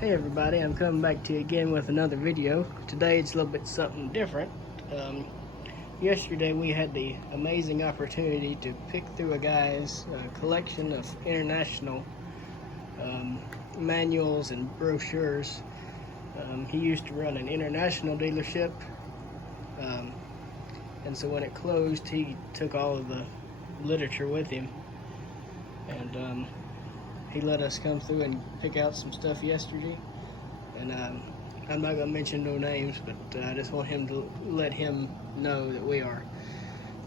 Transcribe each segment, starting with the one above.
Hey everybody, I'm coming back to you again with another video. Today it's a little bit something different. Yesterday we had the amazing opportunity to pick through a guy's collection of international manuals and brochures. He used to run an international dealership, and so when it closed he took all of the literature with him, and he let us come through and pick out some stuff yesterday, and I'm not going to mention no names, but I just want him to let him know that we are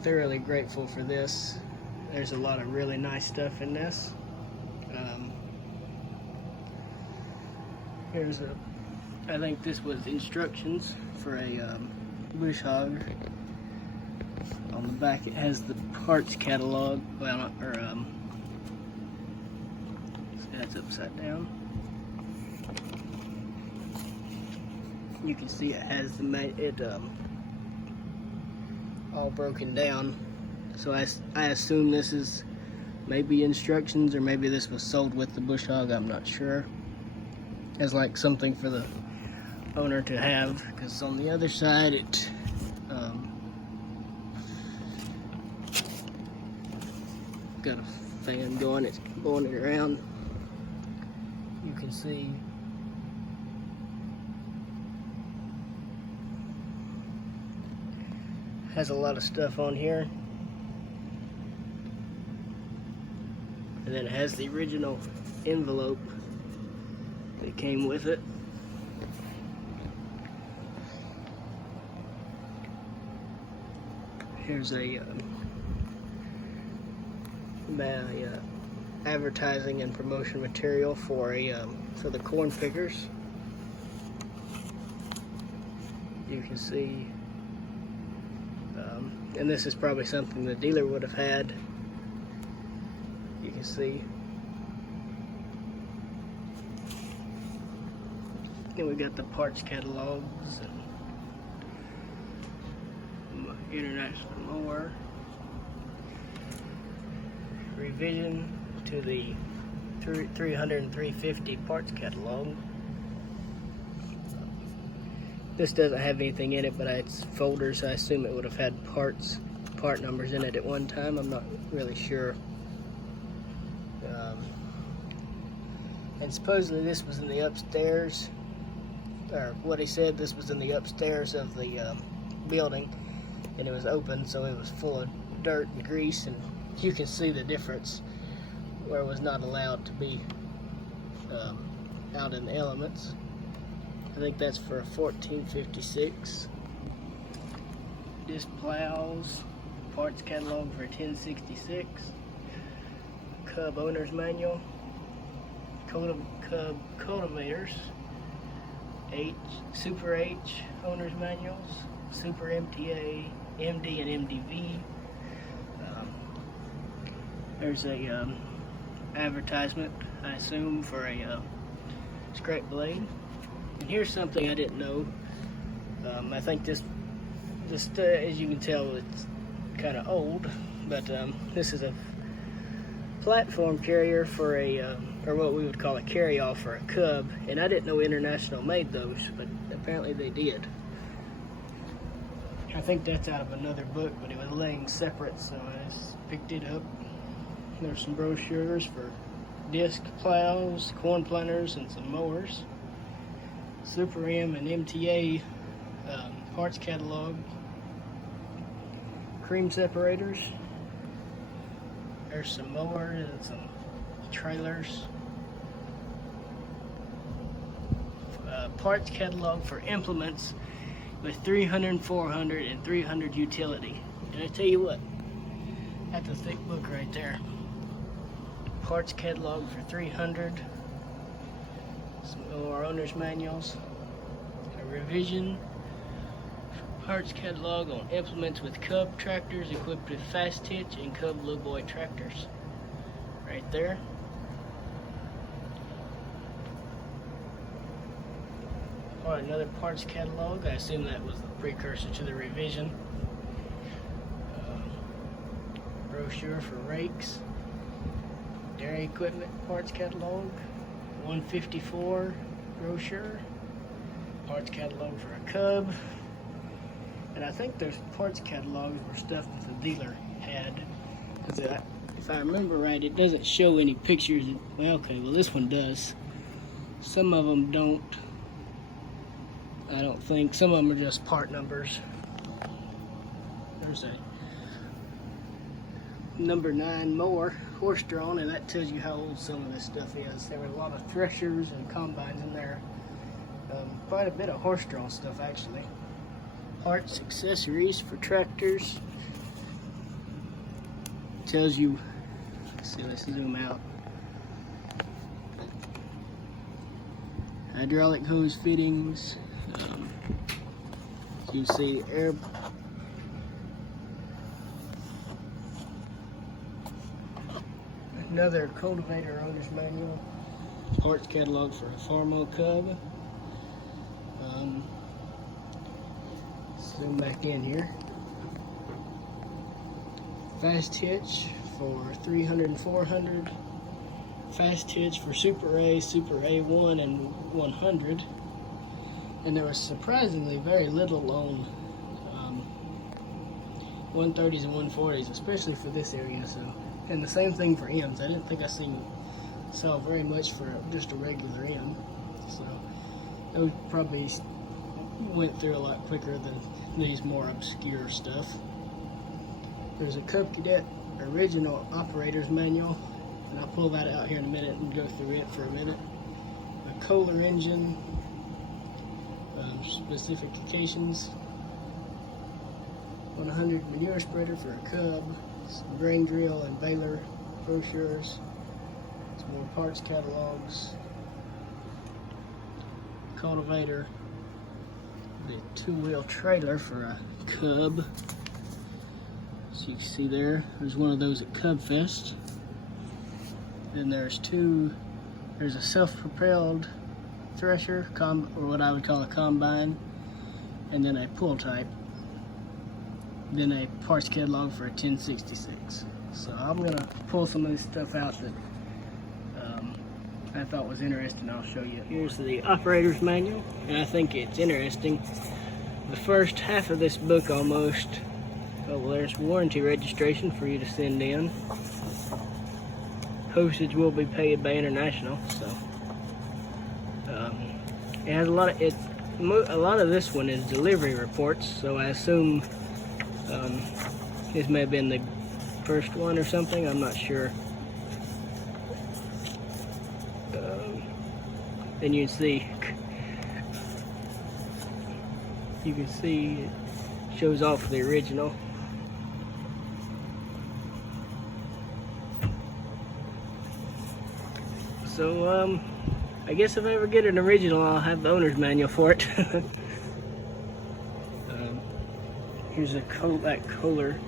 thoroughly grateful for this. There's a lot of really nice stuff in this. I think this was instructions for a bush hog. On the back it has the parts catalog, that's upside down. You can see it has all broken down. So I assume this is maybe instructions, or maybe this was sold with the bush hog. I'm not sure. It's like something for the owner to have, because on the other side it got a fan going. It's blowing it around. You can see has a lot of stuff on here, and then it has the original envelope that came with it. Here's a advertising and promotion material for the corn pickers. You can see, and this is probably something the dealer would have had. You can see, and we got the parts catalogs and international mower. Revision to the 300 and 350 parts catalog. This doesn't have anything in it, but it's folders. I assume it would have had part numbers in it at one time. I'm not really sure. And supposedly this was in the upstairs, or what he said, this was in the upstairs of the building, and it was open, so it was full of dirt and grease, and you can see the difference where it was not allowed to be out in the elements. I think that's for a 1456. Disc plows, parts catalog for 1066. Cub owner's manual. Cub cultivators. Super H owner's manuals. Super MTA, MD, and MDV. There's a advertisement, I assume, for a scrape blade. And here's something I didn't know. I think this as you can tell, it's kind of old, but this is a platform carrier for or what we would call a carry-off for a Cub, and I didn't know International made those, but apparently they did. I think that's out of another book, but it was laying separate, so I just picked it up. There's some brochures for disc plows, corn planters, and some mowers. Super M and MTA parts catalog. Cream separators. There's some mowers and some trailers. Parts catalog for implements with 300, 400, and 300 utility. And I tell you what, that's a thick book right there. Parts catalog for 300. Some of our owner's manuals. A revision. Parts catalog on implements with Cub tractors equipped with fast hitch and Cub lowboy tractors. Right there. Or another parts catalog. I assume that was the precursor to the revision. Brochure for rakes. Dairy equipment parts catalog. 154 brochure, parts catalog for a Cub, and I think there's parts catalogs for stuff that the dealer had. Because if I remember right, it doesn't show any pictures. Well, okay, well this one does. Some of them don't. I don't think. Some of them are just part numbers. There's a number 9 mower, horse-drawn, and that tells you how old some of this stuff is. There were a lot of threshers and combines in there. Quite a bit of horse-drawn stuff, actually. Parts, accessories for tractors. Tells you, let's see, let's zoom out. Hydraulic hose fittings. You can see air. Another cultivator owner's manual. Parts catalog for a Farmo Cub. Zoom back in here. Fast hitch for 300 and 400. Fast hitch for Super A, Super A1, and 100. And there was surprisingly very little on 130s and 140s, especially for this area. So, and the same thing for M's. I didn't think I saw very much for just a regular M. So those probably went through a lot quicker than these more obscure stuff. There's a Cub Cadet original operator's manual, and I'll pull that out here in a minute and go through it for a minute. A Kohler engine, specifications, 100 manure spreader for a Cub, some grain drill and baler brochures, some more parts catalogs, cultivator, the 2-wheel trailer for a Cub. So you can see there's one of those at Cub Fest. Then there's a self-propelled thresher, or what I would call a combine, and then a pull type. Then a parts catalog for a 1066. So I'm gonna pull some of this stuff out that I thought was interesting. I'll show you. Here's the operator's manual, and I think it's interesting. The first half of this book almost, oh well, there's warranty registration for you to send in. Postage will be paid by International, so it has a lot of this one is delivery reports, so I assume this may have been the first one or something, I'm not sure. Then you can see it shows off the original. So I guess if I ever get an original, I'll have the owner's manual for it. Here's that Kohler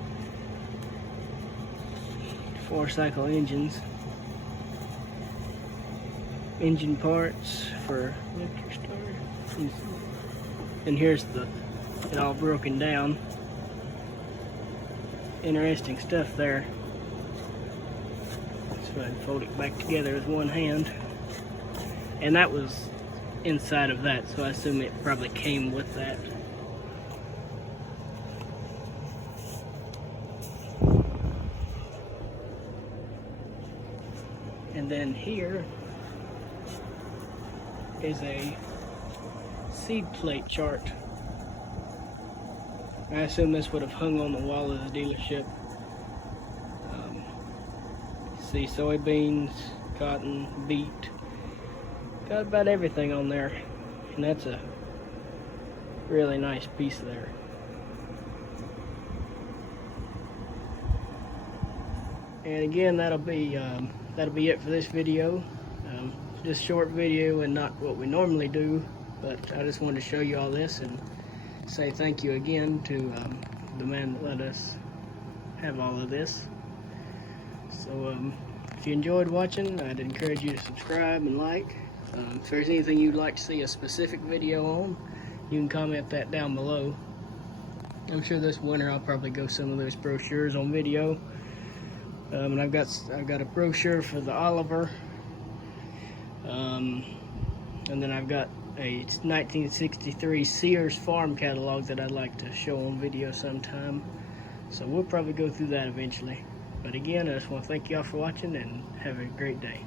4-cycle engines. Engine parts for electric starter. And here's it all broken down. Interesting stuff there. Let's go ahead and fold it back together with one hand. And that was inside of that, so I assume it probably came with that. And then here is a seed plate chart. I assume this would have hung on the wall of the dealership. See soybeans, cotton, beet. Got about everything on there. And that's a really nice piece there. And again, that'll be it for this video. Just short video and not what we normally do, but I just wanted to show you all this and say thank you again to the man that let us have all of this. So if you enjoyed watching, I'd encourage you to subscribe and like. If there's anything you'd like to see a specific video on, you can comment that down below. I'm sure this winter I'll probably go some of those brochures on video. And I've got a brochure for the Oliver. And then I've got a 1963 Sears farm catalog that I'd like to show on video sometime. So we'll probably go through that eventually. But again, I just want to thank y'all for watching and have a great day.